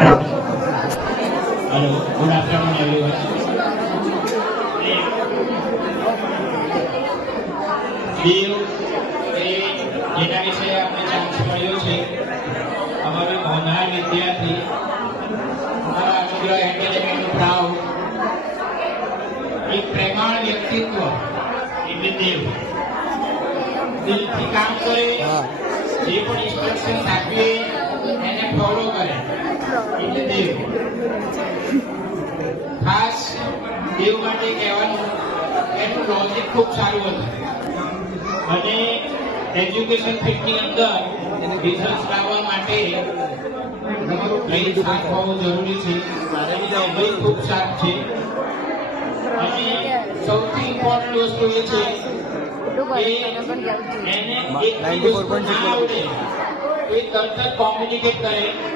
Hello, good afternoon everyone. દેવ એ જેના વિશે આપણે ચાન્સ મળ્યો છે અમારો હોનાર વિદ્યાર્થી અમારા અનુગ્રહ એકેડેમીનું પ્રાઉડ એક પ્રેમાળ વ્યક્તિત્વ એટલે દેવ દિલથી કામ કરે જે પણ ઇન્સ્ટ્રક્શન આપીએ એને ફોલો કરે એટલે દેવ ખાસ દેવ માટે કહેવાનું એનું લોજિક ખૂબ સારું હતું અને એજ્યુકેશન ફિલ્ડની અંદર રિઝલ્ટ લાવવા માટે તમારું બ્રેઇન શાર્પ હોવું જરૂરી છે બ્રેઇન ખૂબ શાર્પ છે અને સૌથી ઇમ્પોર્ટન્ટ વસ્તુ એ છે કે એને એક વસ્તુ ના આવડે તો એ તરત જ કોમ્યુનિકેટ કરે